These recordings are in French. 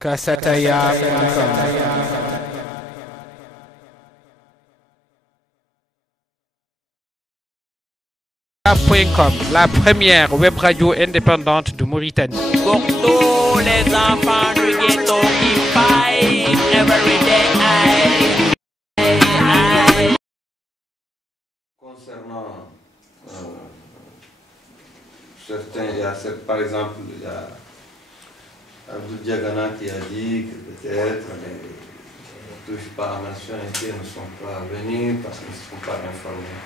Kasataya.com, la première web radio indépendante de Mauritanie. Pour tous les enfants du ghetto qui fight every day. Concernant certains, par exemple, il y a Abdou Diagana qui a dit que peut-être les ne touchent pas à la nationalité, ne sont pas venus parce qu'ils ne sont pas informés.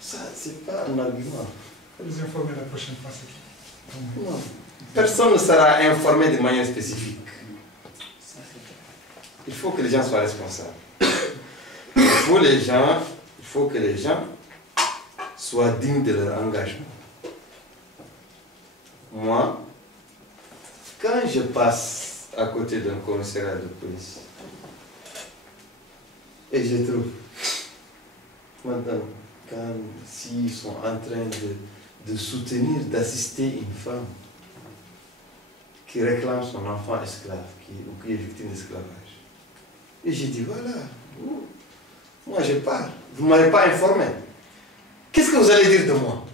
Ça, c'est pas un argument. Faut les informer la prochaine fois, c'est qui? Non. Personne ne sera informé de manière spécifique. Il faut que les gens soient responsables. Il faut que les gens soient dignes de leur engagement. Moi, quand je passe à côté d'un commissariat de police, et je trouve, madame, s'ils sont en train de soutenir, d'assister une femme qui réclame son enfant esclave, ou qui est victime d'esclavage. Et j'ai dit, voilà, moi je pars, vous ne m'avez pas informé. Qu'est-ce que vous allez dire de moi?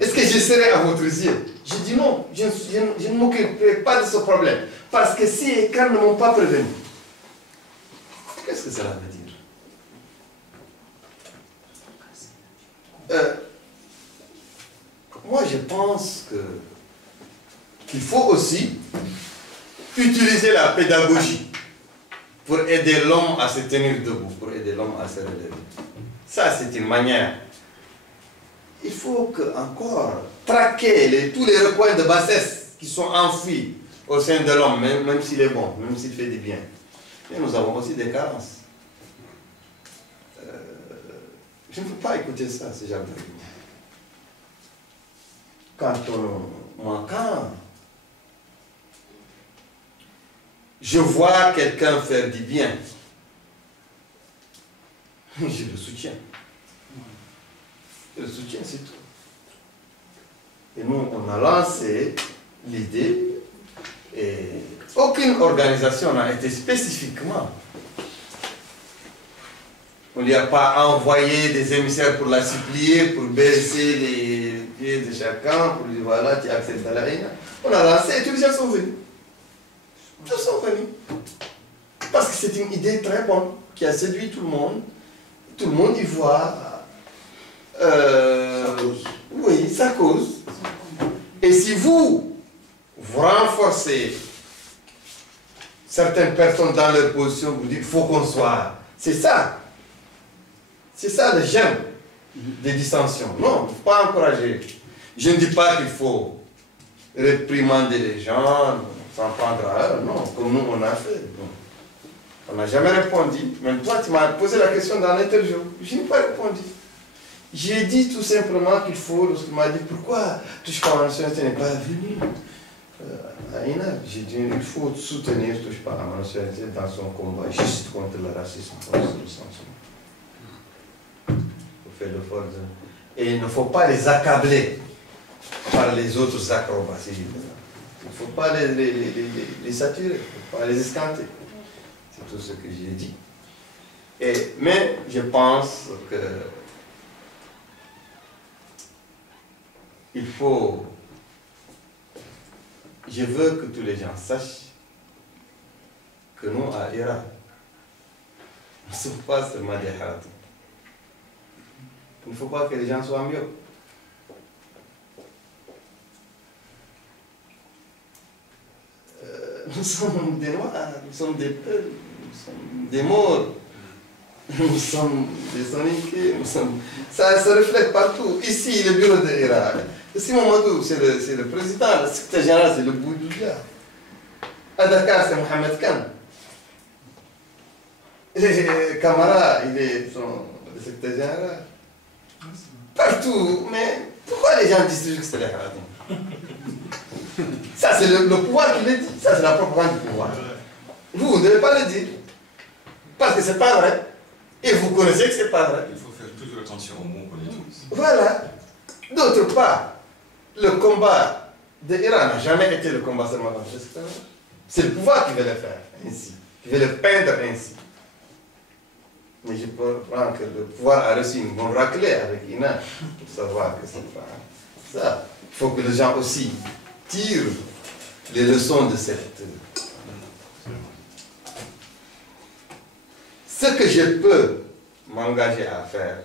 Est-ce que je serai à votre yeux? J'ai dit non, je ne m'occuperai pas de ce problème. Parce que si et quand ne m'ont pas prévenu, qu'est-ce que cela veut dire? Moi, je pense qu'il faut aussi utiliser la pédagogie pour aider l'homme à se tenir debout, pour aider l'homme à se relever. Ça, c'est une manière. Il faut encore traquer tous les recoins de bassesse qui sont enfouis au sein de l'homme, même s'il est bon, même s'il fait du bien. Et nous avons aussi des carences. Je ne peux pas écouter ça, ce genre d'argument. Quand je vois quelqu'un faire du bien, je le soutiens. Je le soutiens, c'est tout. Et nous, on a lancé l'idée, et aucune organisation n'a été spécifiquement. On ne lui a pas envoyé des émissaires pour la supplier, pour baisser les pieds de chacun, pour lui dire voilà, tu acceptes la reine. On a lancé et tous les gens sont venus. Tous sont venus. Parce que c'est une idée très bonne qui a séduit tout le monde. Tout le monde y voit. Oui, ça cause. Et si vous renforcez certaines personnes dans leur position, vous dites qu'il faut qu'on soit. C'est ça. C'est ça le gène des dissensions. Non, il ne faut pas encourager. Je ne dis pas qu'il faut réprimander les gens, s'en prendre à eux. Non, comme nous on a fait. Non. On n'a jamais répondu. Même toi, tu m'as posé la question dans l'interview. Je n'ai pas répondu. J'ai dit tout simplement qu'il faut, lorsqu'il m'a dit pourquoi Touche pas à la nationalité n'est pas venu à INA, j'ai dit il faut soutenir Touche pas à la nationalité dans son combat juste contre le racisme, contre le sentiment. Fait l'effort et il ne faut pas les accabler par les autres acrobaties. Il ne faut pas les saturer, il ne faut pas les escanter. C'est tout ce que j'ai dit. Mais je pense que il faut, je veux que tous les gens sachent que nous à Irak, nous ne sommes pas seulement des Haratis. Il ne faut pas que les gens soient mieux. Nous sommes des Noirs, nous sommes des Peuls, nous sommes des Maures, nous sommes des Soniqués, ça se reflète partout. Ici, le bureau de l'Irak. Ici, Mamadou, c'est le président, le secrétaire général, c'est le Boudoudia. À Dakar, c'est Mohamed Khan. Et Kamara, il est le secrétaire général. Partout, mais pourquoi les gens disent que c'est les Haratis? Ça, c'est le pouvoir qui le dit. Ça, c'est la propagande du pouvoir. Vous ne devez pas le dire. Parce que ce n'est pas vrai. Et vous connaissez que ce n'est pas vrai. Il faut faire fait toujours attention aux mots qu'on utilise. Voilà. D'autre part, le combat de l'Iran n'a jamais été le combat seulement contre l'esclavage. C'est le pouvoir qui veut le faire ainsi, qui veut le peindre ainsi. Mais je pense que le pouvoir a reçu une bonne raclée avec Ina pour savoir que c'est pas ça. Il faut que les gens aussi tirent les leçons de cette... Ce que je peux m'engager à faire,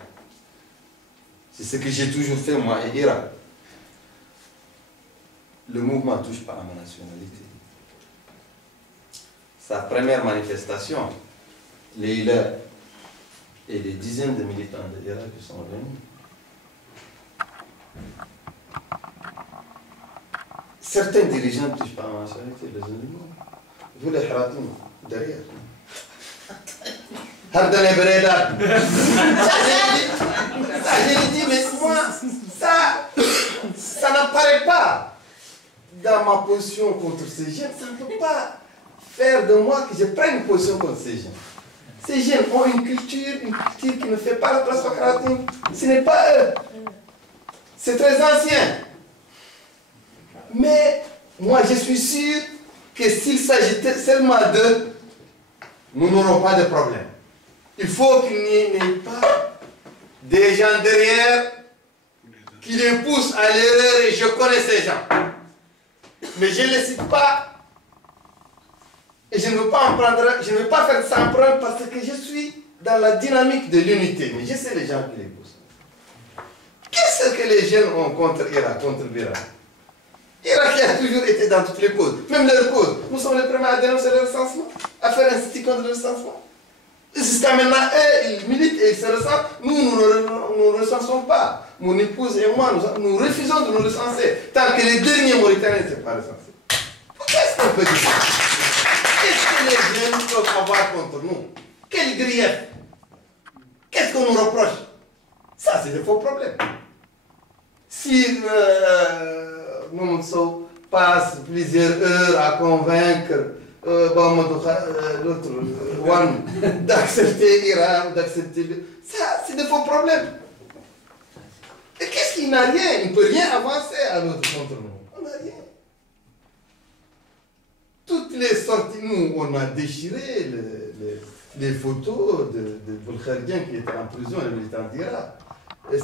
c'est ce que j'ai toujours fait moi et Ira. Le mouvement ne touche pas à ma nationalité. Sa première manifestation, Leïla et les dizaines de militants de l'Irak qui sont venus. Certains dirigeants ne touchent pas à ma nationalité, les animaux. Vous les haratim derrière. Hardane Bereda. Ça, je dit, mais moi, ça n'apparaît pas dans ma position contre ces jeunes. Ça ne peut pas faire de moi que je prenne une position contre ces jeunes. Ces jeunes ont une culture qui ne fait pas la place au Karatim. Ce n'est pas eux. C'est très ancien. Mais moi, je suis sûr que s'il s'agissait seulement d'eux, nous n'aurons pas de problème. Il faut qu'il n'y ait pas des gens derrière qui les poussent à l'erreur et je connais ces gens. Mais je ne les cite pas. Et je ne veux pas en prendre, je ne veux pas faire ça en prendre parce que je suis dans la dynamique de l'unité. Mais je sais les gens qui les poussent. Qu'est-ce que les jeunes ont contre Irak, contre l'Irak? Irak qui a toujours été dans toutes les causes, même leurs causes. Nous sommes les premiers à dénoncer le recensement, à faire un site contre le recensement. Jusqu'à maintenant, eux, ils militent et ils se ressentent. Nous ne recensons pas. Mon épouse et moi, nous refusons de nous recenser. Tant que les derniers Mauritaniens ne sont pas recensés. Qu'est-ce qu'on peut dire? Qu'est-ce que les jeunes peuvent avoir contre nous? Quel grief? Qu'est-ce qu'on nous reproche? Ça, c'est des faux problèmes. Si Mounso passe plusieurs heures à convaincre l'autre d'accepter l'Iran, d'accepter... Ça, c'est des faux problèmes. Et qu'est-ce qu'il n'a rien? Il ne peut rien avancer à l'autre contre nous. On n'a rien. Toutes les sorties, nous, on a déchiré les photos de Boulkhardien qui était en prison, les militants d'Irak. Et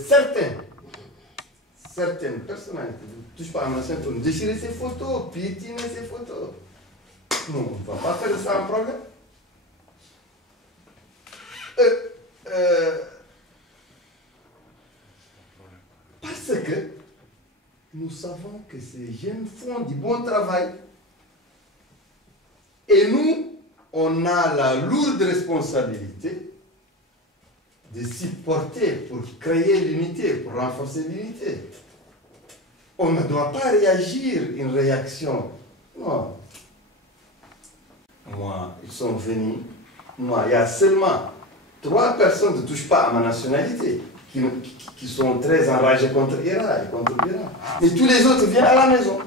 certaines personnalités ne touchent pas à ma chaîne pour déchirer ces photos, piétiner ces photos. Non, on ne va pas faire ça un problème. Parce que nous savons que ces jeunes font du bon travail. Et nous, on a la lourde responsabilité de s'y porter pour créer l'unité, pour renforcer l'unité. On ne doit pas réagir une réaction. Non. Moi, ils sont venus. Moi, il y a seulement 3 personnes qui ne touchent pas à ma nationalité, qui sont très enragées contre l'Irak et contre l'Iran. Mais tous les autres viennent à la maison.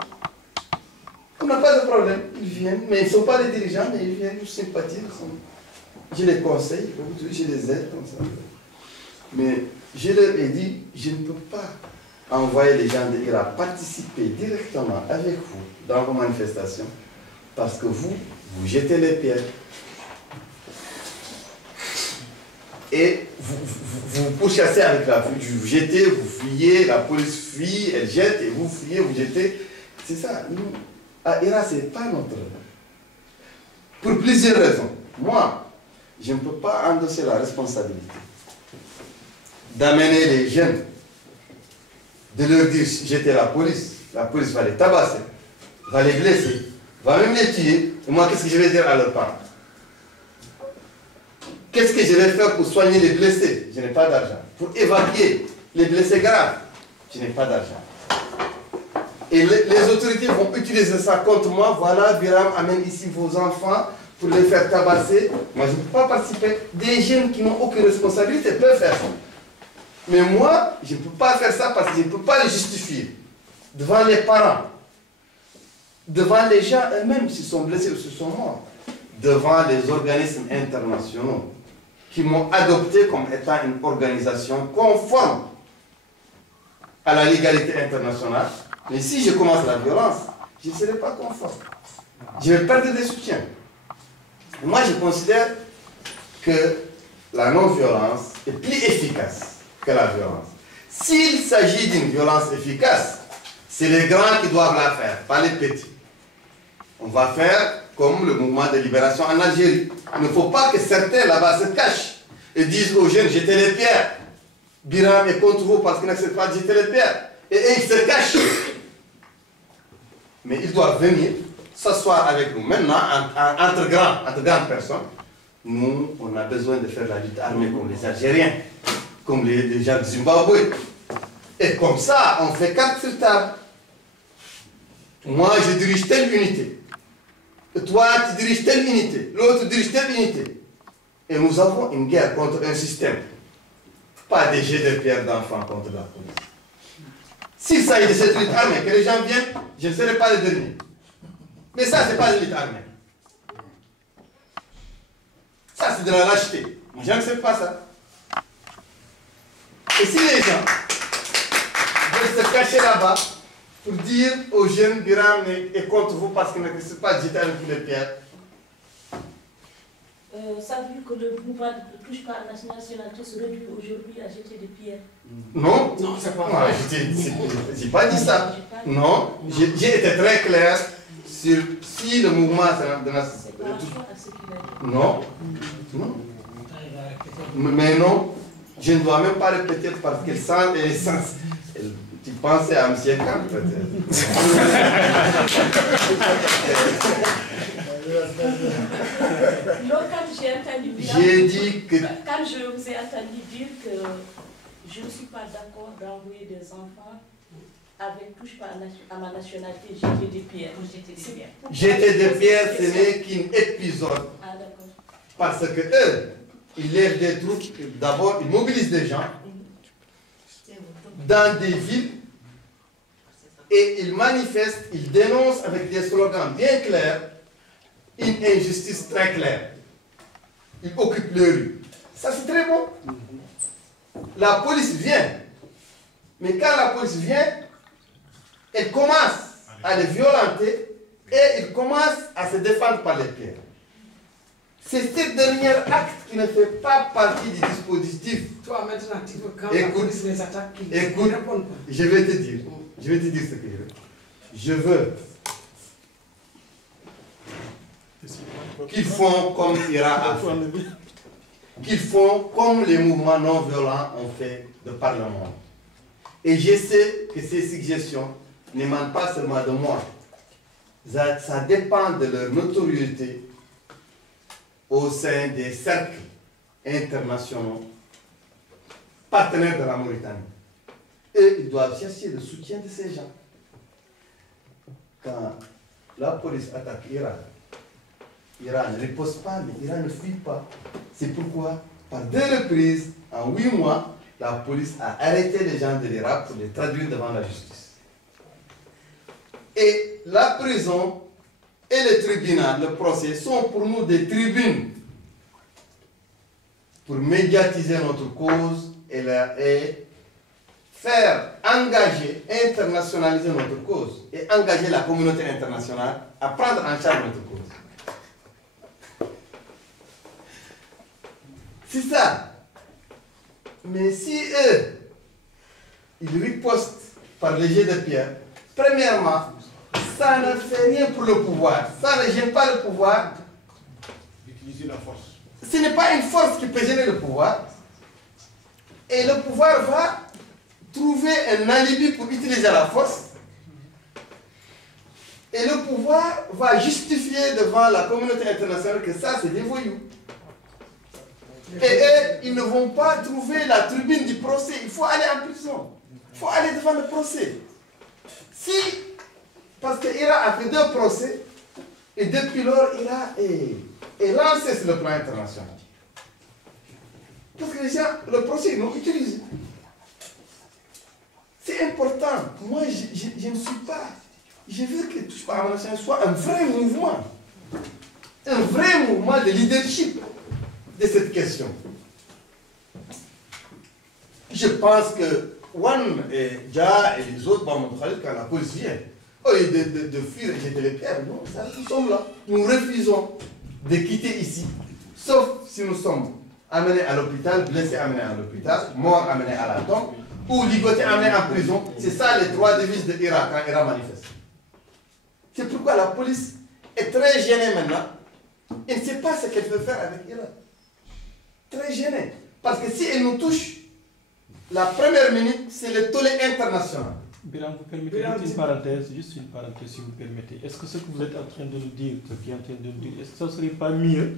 On n'a pas de problème. Ils viennent, mais ils ne sont pas les dirigeants, mais ils viennent, ils sympathisent. Je les conseille, je les aide comme ça. Mais je leur ai dit, je ne peux pas envoyer les gens de l'Irak participer directement avec vous dans vos manifestations, parce que vous jetez les pierres. Et vous pourchassez avec la fouille. Vous jetez, vous fuyez, la police fuit, elle jette, et vous fuyez, vous jetez. C'est ça. Nous, à Irak, ce n'est pas notre... Pour plusieurs raisons. Moi, je ne peux pas endosser la responsabilité d'amener les jeunes, de leur dire, j'étais la police va les tabasser, va les blesser, va même les tuer, et moi, qu'est-ce que je vais dire à leurs parents? Qu'est-ce que je vais faire pour soigner les blessés? Je n'ai pas d'argent. Pour évacuer les blessés graves, je n'ai pas d'argent. Et les autorités vont utiliser ça contre moi. Voilà, Biram amène ici vos enfants pour les faire tabasser. Moi, je ne peux pas participer. Des jeunes qui n'ont aucune responsabilité peuvent faire ça. Mais moi, je ne peux pas faire ça parce que je ne peux pas le justifier. Devant les parents, devant les gens eux-mêmes, s'ils sont blessés ou s'ils sont morts, devant les organismes internationaux. qui m'ont adopté comme étant une organisation conforme à la légalité internationale. Mais si je commence la violence, je ne serai pas conforme. Je vais perdre des soutiens. Moi, je considère que la non-violence est plus efficace que la violence. S'il s'agit d'une violence efficace, c'est les grands qui doivent la faire, pas les petits. On va faire comme le mouvement de libération en Algérie. Il ne faut pas que certains là-bas se cachent et disent aux jeunes, jetez les pierres. Biram est contre vous parce qu'il n'accepte pas de jeter les pierres. Et ils se cachent. Mais ils doivent venir s'asseoir avec nous. Maintenant, entre grandes personnes, nous, on a besoin de faire la lutte armée comme les Algériens, comme les gens du Zimbabwe. Et comme ça, on fait carte sur table. Moi, je dirige telle unité. Et toi, tu diriges telle unité. L'autre dirige telle unité. Et nous avons une guerre contre un système. Pas des jets de pierre d'enfants contre la police. S'il s'agit de cette lutte armée, que les gens viennent, je ne serai pas le dernier. Mais ça, ce n'est pas une lutte armée. Ça, c'est de la lâcheté. Je n'accepte pas ça. Et si les gens veulent se cacher là-bas pour dire aux jeunes, Biram est contre vous parce qu'il n'accepte pas de jeter un coup de pierre. Ça veut dire que le mouvement ne touche pas à la nationalité se réduit aujourd'hui à jeter des pierres. Non, Non, c'est pas vrai. Je n'ai pas dit ça. Non, j'ai été très clair sur si le mouvement de la... C'est par rapport à ce qu'il a dit. Non, non. Mais non, je ne dois même pas répéter parce qu'elle sent l'essence. Tu pensais à M. Kant peut-être. Non, quand j'ai entendu dire... J'ai dit que... Quand je vous ai entendu dire que je ne suis pas d'accord d'envoyer des enfants avec touche pas à ma nationalité, jeter des pierres. Jeter des pierres, ce n'est qu'un épisode. Ah, d'accord. Parce que eux, ils lèvent des troupes, d'abord, ils mobilisent des gens dans des villes et ils manifestent, ils dénoncent avec des slogans bien clairs une injustice très claire. Ils occupent les rues. Ça, c'est très bon. La police vient. Mais quand la police vient, elle commence à les violenter et ils commencent à se défendre par les pierres. C'est ce dernier acte qui ne fait pas partie du dispositif. Toi, maintenant, tu veux quand Écoute, la police les attaque, écoute, ils répondent pas. je vais te dire ce que je veux. Je veux qu'ils font comme Ira a fait. Qu'ils font comme les mouvements non violents ont fait de par le monde. Et je sais que ces suggestions n'émanent pas seulement de moi. Ça dépend de leur notoriété au sein des cercles internationaux partenaires de la Mauritanie. Et ils doivent chercher le soutien de ces gens. Quand la police attaque Iran, Iran ne riposte pas, mais Iran ne fuit pas. C'est pourquoi, par 2 reprises, en 8 mois, la police a arrêté les gens de l'Irak pour les traduire devant la justice. Et la prison et le tribunal, le procès, sont pour nous des tribunes pour médiatiser notre cause et faire engager, internationaliser notre cause et engager la communauté internationale à prendre en charge notre cause. C'est ça. Mais si eux, ils ripostent par les jets de pierre, premièrement, ça ne fait rien pour le pouvoir. Ça ne gêne pas le pouvoir. D'utiliser la force. Ce n'est pas une force qui peut gêner le pouvoir. Et le pouvoir va trouver un alibi pour utiliser la force. Et le pouvoir va justifier devant la communauté internationale que ça, c'est des voyous. Et eux, ils ne vont pas trouver la tribune du procès. Il faut aller en prison. Il faut aller devant le procès. Si, parce que Ira a fait 2 procès, et depuis lors, Ira est lancé sur le plan international. Parce que les gens, le procès, ils l'ont utilisé. C'est important. Moi, je ne suis pas. Je veux que Touche pas à ma nation soit un vrai mouvement. Un vrai mouvement de leadership. de cette question. Je pense que Wan et Dja et les autres, quand la police vient, au lieu de fuir et jeter les pierres, non, ça, nous sommes là. Nous refusons de quitter ici, sauf si nous sommes amenés à l'hôpital, blessés amenés à l'hôpital, morts amenés à la tombe, ou ligotés amenés en prison. C'est ça les trois devises de Ira quand Ira manifeste. C'est pourquoi la police est très gênée maintenant. Elle ne sait pas ce qu'elle peut faire avec Ira. Très gênée. Parce que si elle nous touche, la première minute, c'est le tollé international. Biram, vous permettez juste une parenthèse si vous permettez. Est-ce que ce que vous êtes en train de nous dire, est-ce que ce ne serait pas mieux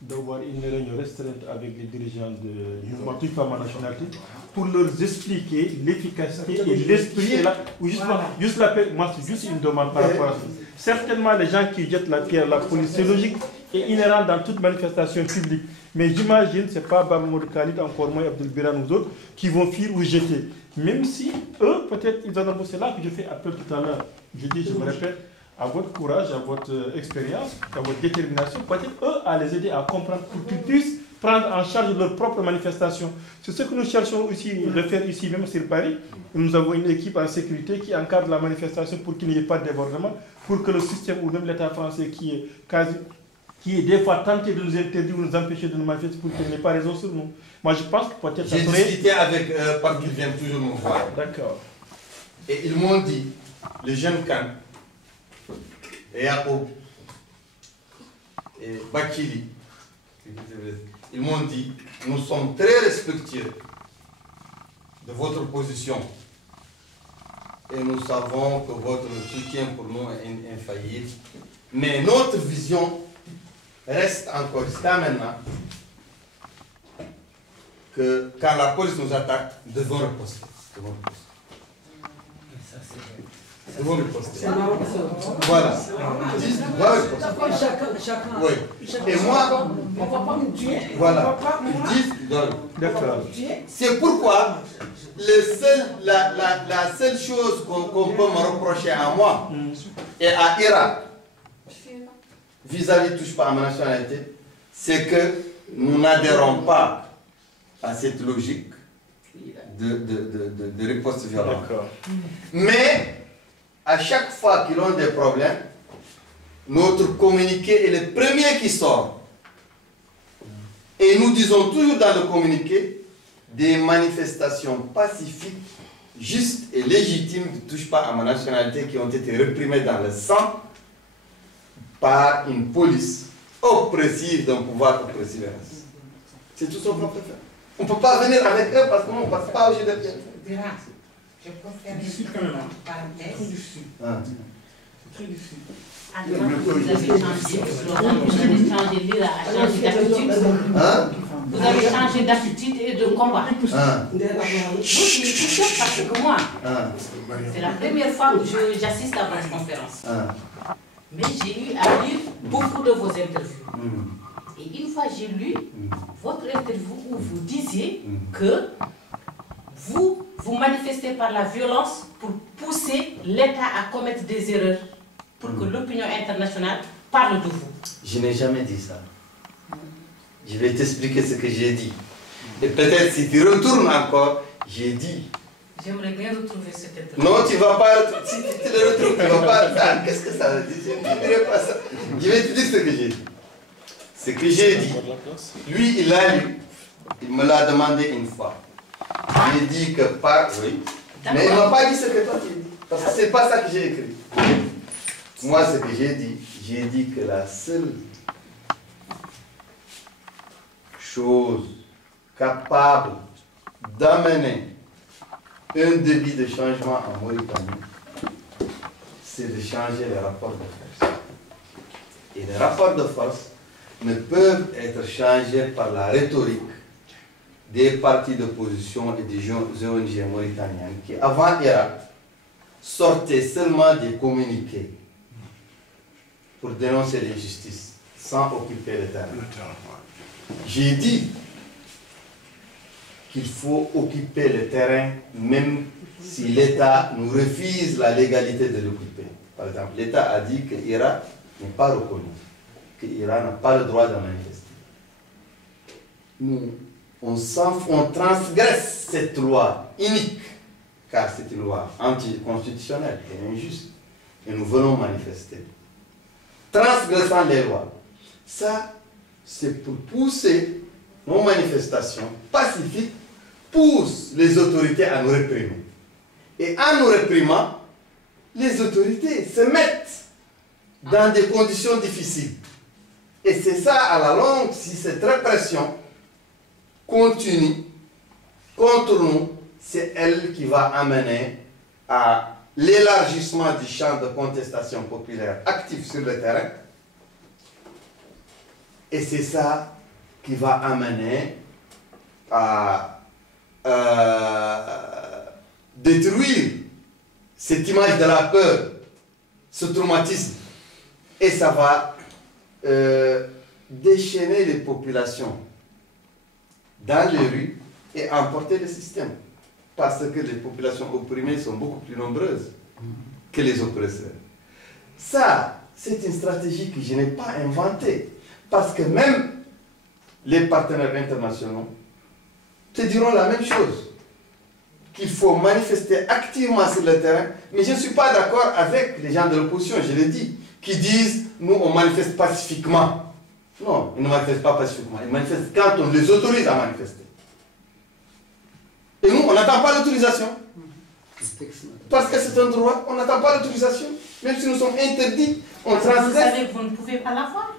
d'avoir une réunion restreinte avec les dirigeants du mouvement Touche pas à ma nationalité pour leur expliquer l'efficacité et l'esprit ou juste la paix. Moi, c'est juste une demande par rapport à ça. Certainement, les gens qui jettent la pierre à la police, c'est logique et inhérent dans toute manifestation publique. Mais j'imagine, ce n'est pas Bamoud Khalid, encore moins Abdel Biran ou d'autres, qui vont fuir ou jeter. Même si eux, peut-être, ils en ont. C'est là que je fais appel tout à l'heure. Je dis, je me répète, à votre courage, à votre expérience, à votre détermination, peut-être eux à les aider à comprendre pour qu'ils puissent prendre en charge leur propre manifestation. C'est ce que nous cherchons aussi de faire ici, même sur Paris. Nous avons une équipe en sécurité qui encadre la manifestation pour qu'il n'y ait pas de débordement, pour que le système ou même l'État français qui est des fois tenté de nous interdire ou nous empêcher de nous manifester pour qu'il n'ait pas raison sur nous. Moi je pense que peut-être... J'ai discuté avec eux parce qu'ils viennent toujours nous voir. D'accord. Et ils m'ont dit, les jeunes Khan, et Yacoub, et Bakili, ils m'ont dit, nous sommes très respectueux de votre position. Et nous savons que votre soutien pour nous est infaillible. Mais notre vision reste encore jusqu'à maintenant que quand la police nous attaque, nous devons riposter. Nous devons riposter. Voilà. Oui. Et moi, on ne va pas nous tuer. voilà. C'est pourquoi la seule chose qu'on peut me reprocher à moi et à Ira vis-à-vis de Touche pas à ma nationalité, c'est que nous n'adhérons pas à cette logique de riposte violente. Mais à chaque fois qu'ils ont des problèmes, notre communiqué est le premier qui sort. Et nous disons toujours dans le communiqué des manifestations pacifiques, justes et légitimes ne touchent pas à ma nationalité qui ont été réprimées dans le sang par une police oppressive d'un pouvoir oppressif. C'est tout ce qu'on peut faire. On ne peut pas venir avec eux parce qu'on ne passe pas au jeu de pied. Je peux faire une parenthèse. C'est difficile. C'est très difficile. Vous avez changé l'IRA a changé d'attitude. Vous avez changé d'attitude et de combat. Vous, c'est tout parce que moi, c'est la première fois que j'assiste à votre conférence. Mais j'ai eu à lire beaucoup de vos interviews. Et une fois j'ai lu votre interview où vous disiez que vous manifestez par la violence pour pousser l'État à commettre des erreurs, pour que l'opinion internationale parle de vous. Je n'ai jamais dit ça. Je vais t'expliquer ce que j'ai dit. Et peut-être si tu retournes encore, j'ai dit. J'aimerais bien retrouver cette interview. Non, tu ne vas pas. Si tu le retrouves, tu ne vas pas. Qu'est-ce que ça veut dire? Je ne dirai pas ça. Je vais te dire ce que j'ai dit. Ce que j'ai dit. Lui, il a lu. Il me l'a demandé une fois. J'ai dit que par. Oui. Mais il ne m'a pas dit ce que toi tu dis. Parce que ce n'est pas ça que j'ai écrit. Moi, ce que j'ai dit que la seule chose capable d'amener un début de changement en Mauritanie, c'est de changer les rapports de force. Et les rapports de force ne peuvent être changés par la rhétorique des partis d'opposition et des ONG mauritaniennes qui, avant l'Irak, sortaient seulement des communiqués pour dénoncer l'injustice, sans occuper le terrain. J'ai dit qu'il faut occuper le terrain, même si l'État nous refuse la légalité de l'occuper. Par exemple, l'État a dit que l'Irak n'est pas reconnu, que l'Irak n'a pas le droit de manifester. on transgresse cette loi unique, car c'est une loi anticonstitutionnelle et injuste, et nous venons manifester. Transgressant les lois. Ça, c'est pour pousser nos manifestations pacifiques, pousse les autorités à nous réprimer. Et en nous réprimant, les autorités se mettent dans des conditions difficiles. Et c'est ça, à la longue, si cette répression continue contre nous, c'est elle qui va amener à l'élargissement du champ de contestation populaire actif sur le terrain. Et c'est ça qui va amener à détruire cette image de la peur, ce traumatisme. Et ça va déchaîner les populations dans les rues et emporter le système. Parce que les populations opprimées sont beaucoup plus nombreuses que les oppresseurs. Ça, c'est une stratégie que je n'ai pas inventée. Parce que même les partenaires internationaux te diront la même chose. Qu'il faut manifester activement sur le terrain. Mais je ne suis pas d'accord avec les gens de l'opposition, je l'ai dit, qui disent, nous, on manifeste pacifiquement. Non, ils ne manifestent pas pacifiquement. Ils manifestent quand on les autorise à manifester. Et nous, on n'attend pas l'autorisation. Parce que c'est un droit, on n'attend pas l'autorisation. Même si nous sommes interdits, on transgresse. Vous savez, vous ne pouvez pas l'avoir.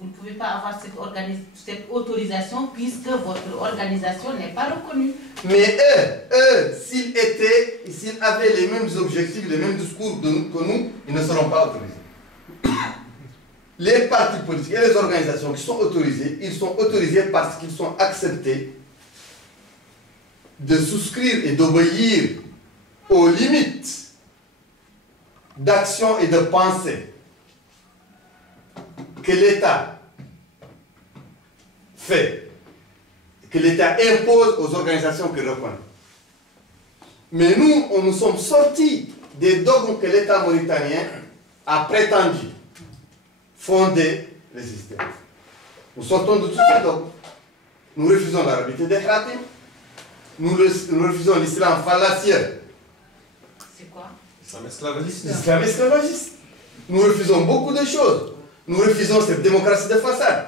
Vous ne pouvez pas avoir cette autorisation puisque votre organisation n'est pas reconnue. Mais eux, s'ils avaient les mêmes objectifs, les mêmes discours que nous, ils ne seront pas autorisés. Les partis politiques et les organisations qui sont autorisés, ils sont autorisés parce qu'ils sont acceptés de souscrire et d'obéir aux limites d'action et de pensée que l'État fait, que l'État impose aux organisations qu'il reconnaît. Mais nous, nous sommes sortis des dogmes que l'État mauritanien a prétendu fonder le système. Nous sortons de tous ces dogmes. Nous refusons l'arbitre des khatim. Nous refusons l'islam fallacieux. C'est quoi? L'islam esclavagiste. L'islam esclavagiste. Nous refusons beaucoup de choses. Nous refusons cette démocratie de façade.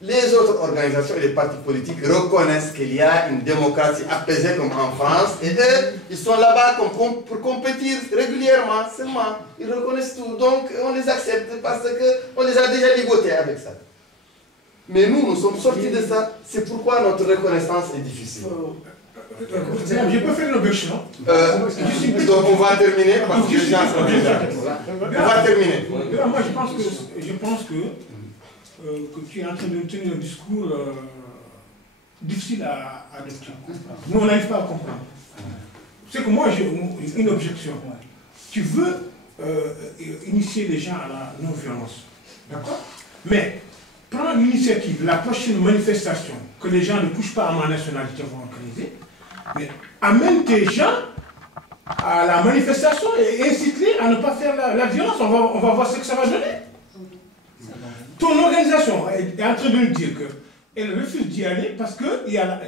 Les autres organisations et les partis politiques reconnaissent qu'il y a une démocratie apaisée comme en France. Et eux, ils sont là-bas pour compétir régulièrement seulement. Ils reconnaissent tout. Donc, on les accepte parce qu'on les a déjà ligotés avec ça. Mais nous sommes sortis de ça. C'est pourquoi notre reconnaissance est difficile. Je peux faire une objection. Donc on va terminer parce que les gens sont déjà. On va terminer. Moi je pense que tu es en train de tenir un discours difficile à adopter. Nous on n'arrive pas à comprendre. C'est que moi j'ai une objection. Tu veux initier les gens à la non-violence. D'accord? Mais prends l'initiative, la prochaine manifestation, que les gens ne touchent pas à ma nationalité vont organiser. Mais amène tes gens à la manifestation et incite-les à ne pas faire la violence. On va voir ce que ça va donner. Ton organisation est en train de nous dire qu'elle refuse d'y aller parce qu'il y a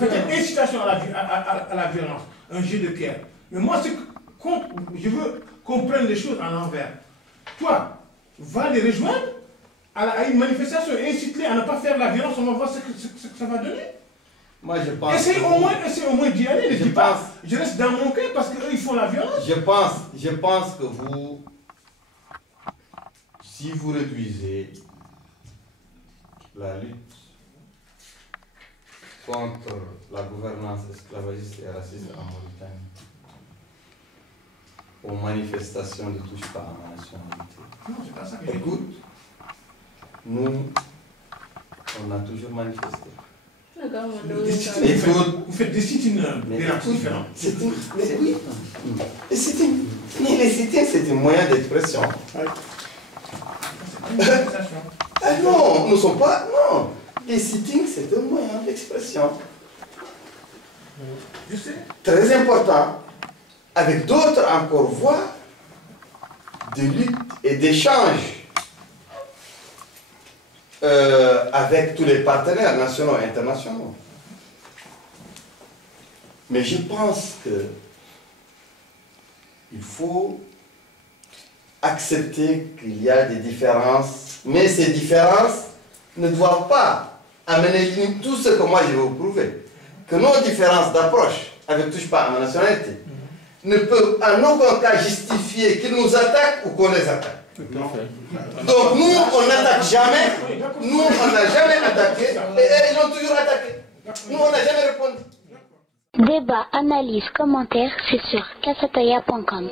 peut-être incitation à la violence, un jet de pierre. Mais moi, je veux qu'on prenne les choses à l'envers. Toi, va les rejoindre à une manifestation et incite-les à ne pas faire la violence. On va voir ce que ça va donner. Moi, je pense. Essaye au moins d'y aller. Ne dis pas, je reste dans mon cœur parce qu'eux, ils font la violence. Je pense que vous, si vous réduisez la lutte contre la gouvernance esclavagiste et raciste en Mauritanie aux manifestations de touche pas à ma nationalité. Non, c'est pas ça que écoute, nous, on a toujours manifesté. Vous faites des sit-ins différents. Mais oui, les sit-ins, c'est un moyen d'expression. Non, nous ne sommes pas. Non, les sit-ins, c'est un moyen d'expression. Je sais. Très important, avec d'autres encore voies de lutte et d'échange avec tous les partenaires nationaux et internationaux. Mais je pense qu'il faut accepter qu'il y a des différences, mais ces différences ne doivent pas amener tout ce que moi je vais vous prouver. Que nos différences d'approche avec Touche pas à ma nationalité ne peuvent en aucun cas justifier qu'ils nous attaquent ou qu'on les attaque. Donc nous, on n'attaque jamais, nous, on n'a jamais attaqué, et ils ont toujours attaqué. Nous, on n'a jamais répondu. Débat, analyse, commentaire, c'est sur kassatoya.com.